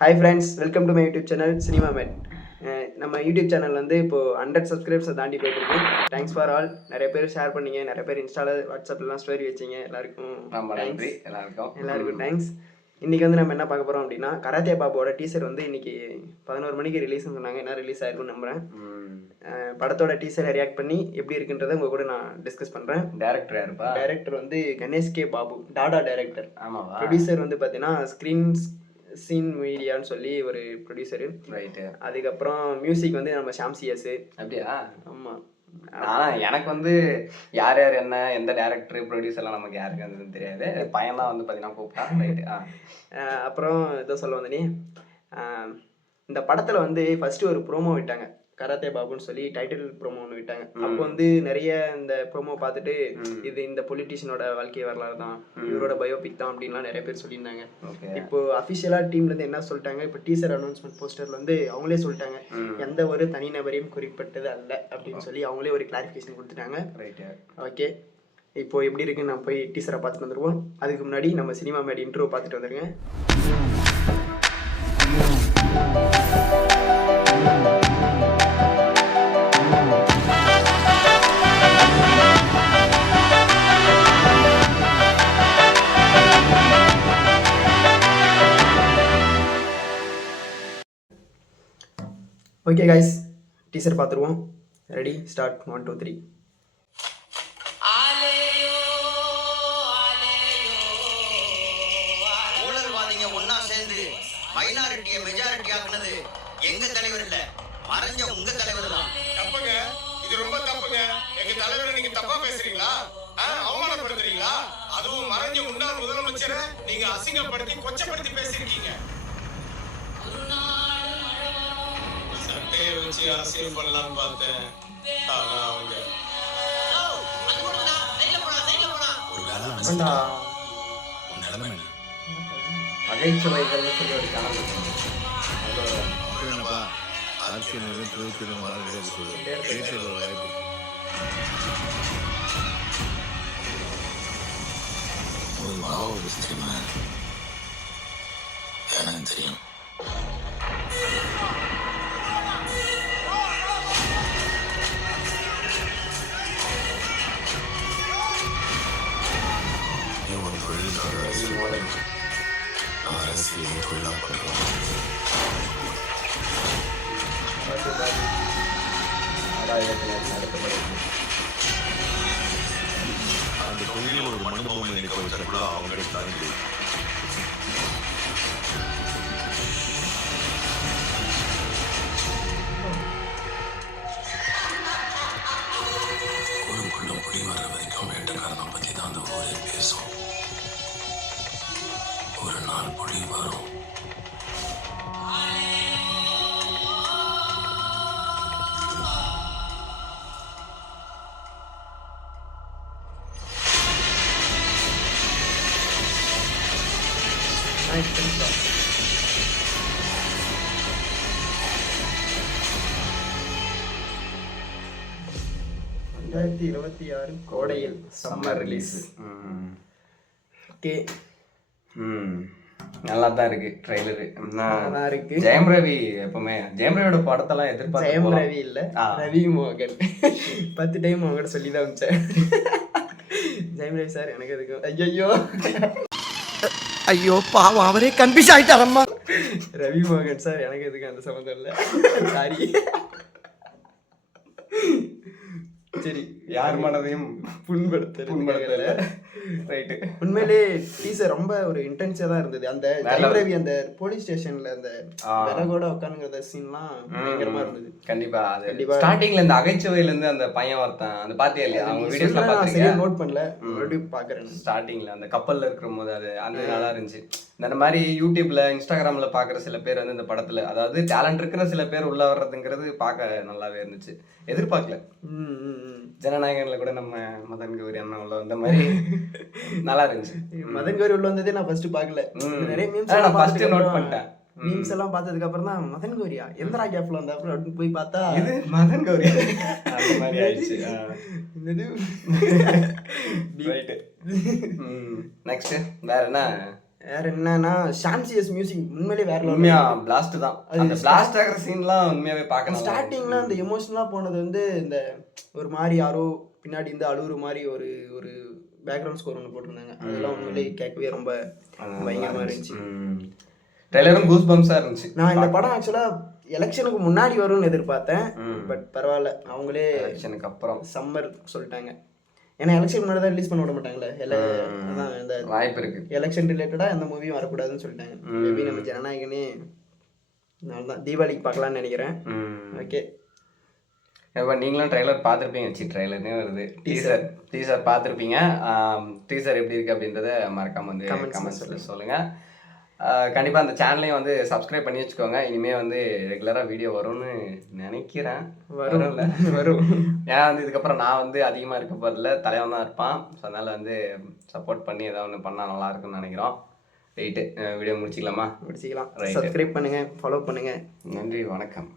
Hi friends, welcome to my YouTube channel cinema mad. நம்ம YouTube channel வந்து இப்போது 100 சப்ஸ்கிரைப்ஸை தாண்டி போயிட்டுருக்கு. Thanks for all. நிறைய பேர் ஷேர் பண்ணீங்க, நிறைய பேர் இன்ஸ்டாவில் வாட்ஸ்அப்லாம் ஸ்டோரி வச்சிங்க. எல்லாருக்கும் நன்றி. எல்லாருக்கும் தேங்க்ஸ். இன்றைக்கி வந்து நம்ம என்ன பார்க்க போகிறோம் அப்படின்னா, கராத்தே பாபுவோட டீசர் வந்து இன்றைக்கி 11 மணிக்கு ரிலீஸ்னு சொன்னாங்க. என்ன ரிலீஸ் ஆயிருக்குன்னு நம்புகிறேன். படத்தோட டீசரை ரியாக்ட் பண்ணி எப்படி இருக்குன்றதை உங்கள் கூட நான் டிஸ்கஸ் பண்ணுறேன். டைரக்டர் வந்து கணேஷ் கே பாபு, டாடா டைரக்டர். ஆமாம். ப்ரொடியூசர் வந்து பார்த்தீங்கன்னா சீன் மீடியான்னு சொல்லி ஒரு ப்ரொடியூசரு. ரைட்டு. அதுக்கப்புறம் மியூசிக் வந்து நம்ம ஷாம் சிஎஸ். அப்படியா? ஆமாம். எனக்கு வந்து யார் யார் என்ன எந்த டேரக்டர் ப்ரொடியூசர்லாம் நமக்கு யாருக்கு வந்து தெரியாது. பையன் தான் வந்து பார்த்தீங்கன்னா கூப்பிட்டான். ரைட்டு. அப்புறம் ஏதோ சொல்ல வந்தனே, இந்த படத்தில் வந்து ஃபஸ்ட்டு ஒரு ப்ரோமோ விட்டாங்க, கராத்தே பாபுன்னு சொல்லி டைட்டில் ப்ரோமோ ஒன்று விட்டாங்க. அப்போ வந்து நிறைய இந்த ப்ரோமோ பார்த்துட்டு இது இந்த பொலிட்டீஷியனோட வாழ்க்கை வரலாறு தான், இவரோட பயோபிக் தான் அப்படின்லாம் நிறைய பேர் சொல்லியிருந்தாங்க. இப்போ அஃபிஷியலாக டீம்லேருந்து என்ன சொல்லிட்டாங்க, இப்போ டீசர் அனௌன்ஸ்மெண்ட் போஸ்டரில் வந்து அவங்களே சொல்லிட்டாங்க, எந்த ஒரு தனிநபரையும் குறிப்பிட்டது அல்ல அப்படின்னு சொல்லி அவங்களே ஒரு கிளாரிஃபிகேஷன் கொடுத்துட்டாங்க. ஓகே, இப்போ எப்படி இருக்குன்னு நான் போய் டீசரை பார்த்துட்டு வந்துடுவோம். அதுக்கு முன்னாடி நம்ம சினிமா மேட் இன்ட்ரோ பார்த்துட்டு வந்துருங்க. ஓகே கைஸ், டீசர் பார்த்துருவோம். Ready, start. 1 2 3. ஊழல்வாதிங்க ஒன்னா சேர்ந்து மைனாரிட்டியை மெஜாரிட்டி ஆக்குனது எங்க தலைவர் இல்ல, மறைஞ்ச உங்க தலைவர் தான். தப்புங்க, இது ரொம்ப தப்புங்க. எங்க தலைவரை நீங்க தப்பா பேசுறீங்களா? அவமானப்படுத்துறீங்களா? அதுவும் மறைஞ்ச முன்னாள் முதலமைச்சரை நீங்க அசிங்கப்படுத்தி கொச்சப்படுத்தி பேசிருக்கீங்க. சட்டையை வச்சு அரசியல் பண்ணலாம்னு பார்த்தேன், ஆனா அவங்க நகைச்சுவைகள்னு சொல்லி ஒரு கணக்கு. எனக்கு தெரியும். அரசியலை கொள்ளாப்படுறோம். அந்த கொள்கையில் ஒரு மண்டபம் நினைப்பதற்குள்ள அவங்களை தாண்டி ஊருக்குள்ள புலி வர வரைக்கும் வேட்டக்காரனை பத்தி தான் அந்த ஊரே பேசும். ஒரு நாள் புலி வரும். கோடையில் சம்மர் ரிலீஸ். ஓகே, நல்லா தான் இருக்கு ட்ரெய்லரு. நல்லா இருக்கு. ஜெயம் ரவி எப்பவுமே ஜெயம் ரவியோட படத்தெல்லாம் எதிர்பார்த்து. ஜெயம் ரவி இல்ல, ரவி மோகன். 10 டைம் அவங்ககிட்ட சொல்லி தான் வச்சேன். ஜெயம் ரவி சார் எனக்கு எதுக்கு, ஐயோ பாவம், அவரே கன்ஃபியூஸ் ஆயிட்டாரம்மா. ரவி மோகன் சார் எனக்கு எதுக்கு அந்த சம்மந்தம் இல்லை, சாரி. சரி, யார் மனதையும் புண்படுத்தல. ரைட்டு. உண்மையிலே டீசர் ரொம்ப ஒரு இன்டென்ஸா தான் இருந்தது. அந்த ஜெயம் ரவி அந்த போலீஸ் ஸ்டேஷன்ல அந்த விலகோட உட்காந்துங்கிற சீன்லாம் பயங்கரமா இருந்தது. கண்டிப்பா. ஸ்டார்டிங்ல இந்த அகைச்சுவையில இருந்து அந்த பையன் ஒருத்தன் அந்த பாத்தியா இல்லையா, அவங்க வீடியோஸ்ல பாத்தீங்க, நோட் பண்ணல, மறுபடியும் பாக்குறேன். ஸ்டார்டிங்ல அந்த கப்பல்ல இருக்கிற போது அது அந்த நல்லா இருந்துச்சு. இந்த மாதிரி யூடியூப்ல இன்ஸ்டாகிராம்ல பாக்குற சில பேர் வந்து இந்த படத்துல, அதாவது டேலண்ட் இருக்கிற சில பேர் உள்ள வர்றதுங்கிறது பார்க்க நல்லாவே இருந்துச்சு. எதிர்பார்க்கல. ஜனநாயகன்ல கூட நம்ம மதன் கௌரி அண்ணா உள்ள வந்த மாதிரி நல்லா இருந்துச்சு. மதன் கௌரி உள்ள வந்ததே நான் ஃபர்ஸ்ட் பார்க்கல. நிறைய மீம்ஸ் நோட் பண்ணிட்டேன். மீம்ஸ் எல்லாம் பார்த்ததுக்கு அப்புறம் தான் மதன் கௌரியா எந்தரா கேப்ல வந்தா அப்படின்னு போய் பார்த்தா இது மதன் கௌரி அந்த மாதிரி ஆயிடுச்சு. நெக்ஸ்ட் வேற என்ன? வேற என்னன்னா ஷான்சியஸ் மியூசிக் உண்மையிலேயே வேற level. உண்மையா பிளாஸ்ட் தான். அந்த பிளாஸ்ட் ஆகிற சீன்லாம் உண்மையாவே பார்க்க ஸ்டார்டிங்ல அந்த எமோஷனலாக போனது வந்து இந்த ஒரு மாதிரி யாரோ பின்னாடி இருந்து அழுகுற மாதிரி ஒரு ஒரு பேக்ரவுண்ட் ஸ்கோர் ஒன்று போட்டிருந்தாங்க. அதெல்லாம் உண்மையிலேயே கேட்கவே ரொம்ப பயங்கரமாக இருந்துச்சு. ட்ரெய்லரும் கூஸ் பம்ப்ஸாக இருந்துச்சு. நான் இந்த படம் ஆக்சுவலாக எலெக்ஷனுக்கு முன்னாடி வரும்னு எதிர்பார்த்தேன். பட் பரவாயில்ல, அவங்களே எலெக்ஷனுக்கு அப்புறம் சம்மர் சொல்லிட்டாங்க. ஏன்னா எலெக்ஷன் முன்னாடி தான் ரிலீஸ் பண்ண விட மாட்டாங்களே. அதான் இந்த வாய்ப்பு இருக்கு. எலெக்ஷன் ரிலேட்டடாக எந்த மூவியும் வரக்கூடாதுன்னு சொல்லிட்டாங்க. மேபி நம்ம ஜனநாயகனே நான் தான் தீபாவளிக்கு பார்க்கலான்னு நினைக்கிறேன். ஓகே, இப்போ நீங்களும் ட்ரைலர் பார்த்துருப்பீங்க. ட்ரைலர்னே வருது, டீசர் பார்த்துருப்பீங்க. டீசர் எப்படி இருக்குது அப்படின்றத மறக்காமல் வந்து கமெண்ட்ஸில் சொல்லுங்கள். கண்டிப்பாக அந்த சேனலையும் வந்து சப்ஸ்கிரைப் பண்ணி வச்சுக்கோங்க. இனிமேல் வந்து ரெகுலராக வீடியோ வரும்னு நினைக்கிறேன். வரும்ல வரும். ஏன்னா வந்து இதுக்கப்புறம் நான் வந்து அதிகமாக இருக்க போகிறதில்ல, தலைவன் தான் இருப்பான். ஸோ அதனால் வந்து சப்போர்ட் பண்ணி ஏதாவது ஒன்று பண்ணால் நல்லாயிருக்குன்னு நினைக்கிறோம். ரைட்டு, வீடியோ முடிச்சிக்கலாமா? முடிச்சிக்கலாம். சப்ஸ்கிரைப் பண்ணுங்கள், ஃபாலோ பண்ணுங்கள். நன்றி, வணக்கம்.